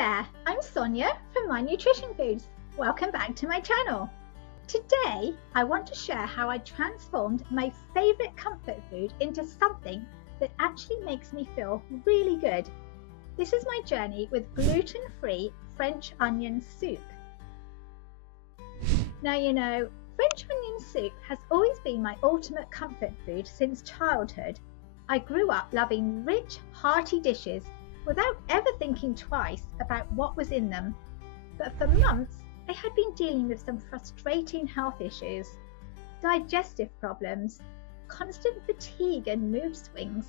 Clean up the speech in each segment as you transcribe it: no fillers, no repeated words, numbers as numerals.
there, I'm Sonia from My Nutrition Foods. Welcome back to my channel. Today, I want to share how I transformed my favourite comfort food into something that actually makes me feel really good. This is my journey with gluten-free French onion soup. Now you know, French onion soup has always been my ultimate comfort food since childhood. I grew up loving rich, hearty dishes without ever thinking twice about what was in them. But for months, I had been dealing with some frustrating health issues, digestive problems, constant fatigue and mood swings.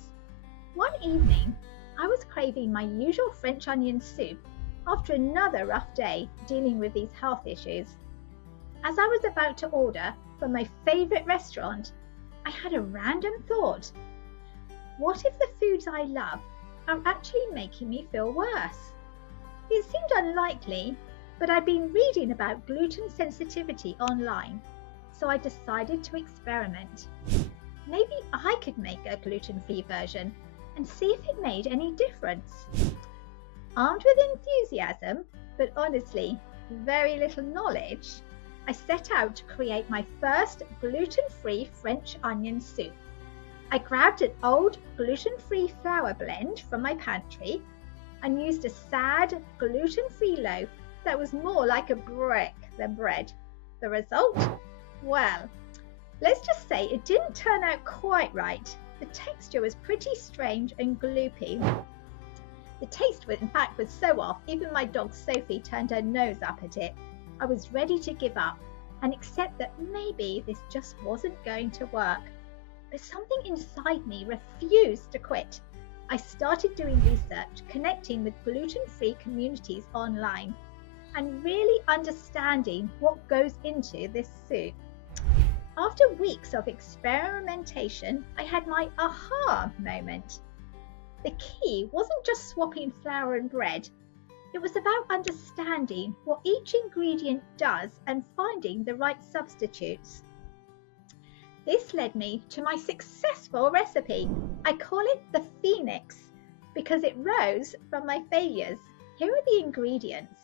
One evening, I was craving my usual French onion soup after another rough day dealing with these health issues. As I was about to order from my favourite restaurant, I had a random thought. What if the foods I love are actually making me feel worse? It seemed unlikely, but I'd been reading about gluten sensitivity online, so I decided to experiment. Maybe I could make a gluten-free version and see if it made any difference. Armed with enthusiasm, but honestly, very little knowledge, I set out to create my first gluten-free French onion soup. I grabbed an old gluten-free flour blend from my pantry and used a sad gluten-free loaf that was more like a brick than bread. The result? Well, let's just say it didn't turn out quite right. The texture was pretty strange and gloopy. The taste, in fact, was so off, even my dog Sophie turned her nose up at it. I was ready to give up and accept that maybe this just wasn't going to work. But something inside me refused to quit. I started doing research, connecting with gluten-free communities online, and really understanding what goes into this soup. After weeks of experimentation, I had my aha moment. The key wasn't just swapping flour and bread. It was about understanding what each ingredient does and finding the right substitutes. This led me to my successful recipe. I call it the Phoenix because it rose from my failures. Here are the ingredients.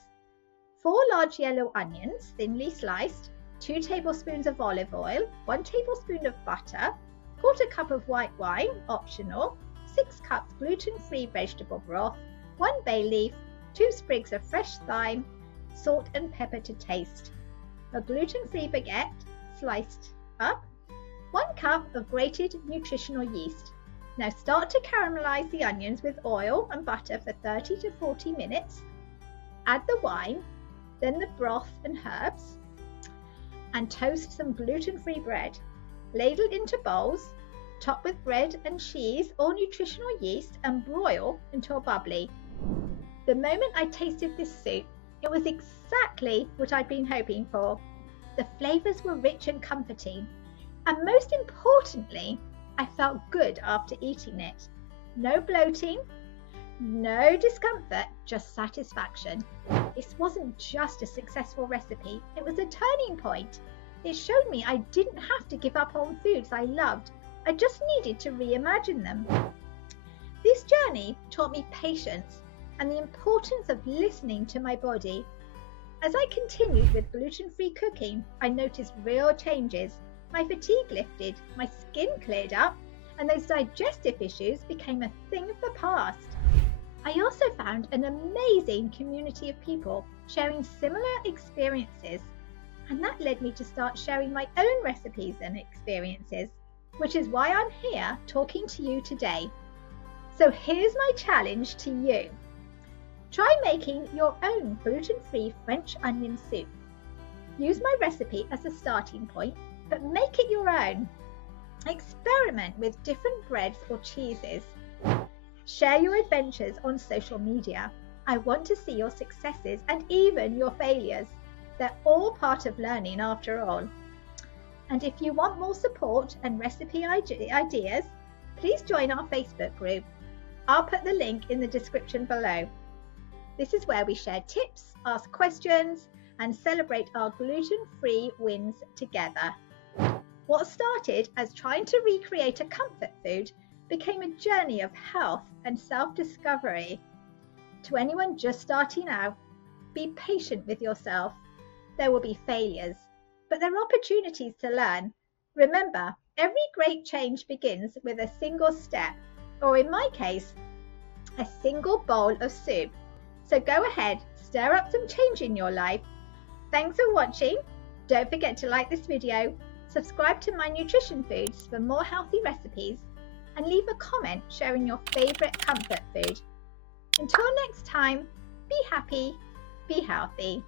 4 large yellow onions, thinly sliced, 2 tablespoons of olive oil, 1 tablespoon of butter, 1/4 cup of white wine, optional, 6 cups gluten-free vegetable broth, 1 bay leaf, 2 sprigs of fresh thyme, salt and pepper to taste, a gluten-free baguette sliced up, 1 cup of grated nutritional yeast. Now start to caramelize the onions with oil and butter for 30 to 40 minutes. Add the wine, then the broth and herbs, and toast some gluten-free bread. Ladle into bowls, top with bread and cheese or nutritional yeast and broil until bubbly. The moment I tasted this soup, it was exactly what I'd been hoping for. The flavours were rich and comforting. And most importantly, I felt good after eating it. No bloating, no discomfort, just satisfaction. This wasn't just a successful recipe, it was a turning point. It showed me I didn't have to give up on foods I loved. I just needed to reimagine them. This journey taught me patience and the importance of listening to my body. As I continued with gluten-free cooking, I noticed real changes. My fatigue lifted, my skin cleared up, and those digestive issues became a thing of the past. I also found an amazing community of people sharing similar experiences, and that led me to start sharing my own recipes and experiences, which is why I'm here talking to you today. So here's my challenge to you. Try making your own gluten-free French onion soup. Use my recipe as a starting point, but make it your own. Experiment with different breads or cheeses. Share your adventures on social media. I want to see your successes and even your failures. They're all part of learning after all. And if you want more support and recipe ideas, please join our Facebook group. I'll put the link in the description below. This is where we share tips, ask questions, and celebrate our gluten-free wins together. What started as trying to recreate a comfort food became a journey of health and self-discovery. To anyone just starting out, be patient with yourself. There will be failures, but there are opportunities to learn. Remember, every great change begins with a single step, or in my case, a single bowl of soup. So go ahead, stir up some change in your life. Thanks for watching. Don't forget to like this video, subscribe to my nutrition foods for more healthy recipes, and leave a comment sharing your favourite comfort food. Until next time, be happy, be healthy.